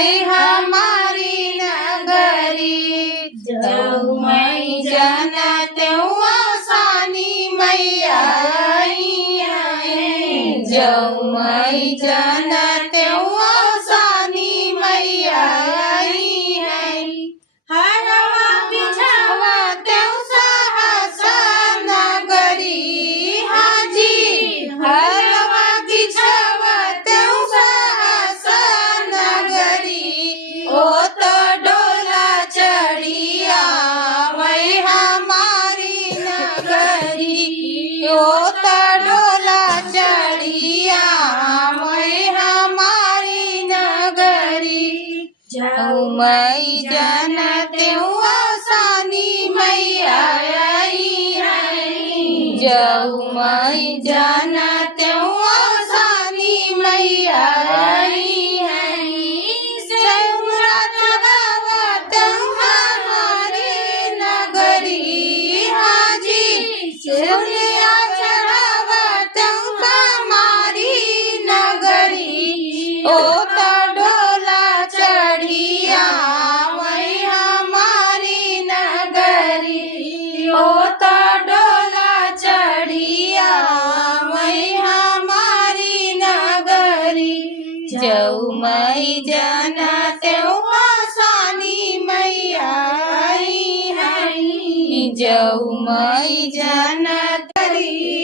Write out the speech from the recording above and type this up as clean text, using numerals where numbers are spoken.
वै हमारी नगरी। जाऊ मैं जन तेव्हा सानी मैया आई है। जाऊ मैं जन तेव्हा सानी मैया आई है। हरवा बिछावा तेव्हा हसन नगरी हाजी। हरवा बिछावा तेव्हा हसन नगरी। ओ तो डोला चढ़िया वै हमारी नगरी। ओ तो डोला चढ़िया वै हमारी नगरी। जाऊ मैं जन तेव्हा सानी मैया आई है। जाऊ मैं जन तेव्हा सानी मैया आई है। सैमुराच्या गावात हमारी नगरी हाजी। सैमुराच्या गावात हमारी नगरी। ओ तो डोला चढ़िया वै हमारी नगरी। ओ तो डोला चढ़िया वै हमारी नगरी। जाऊ मैं जन तेव्हा सानी मैया आई है। जाऊ मैं जन तेरी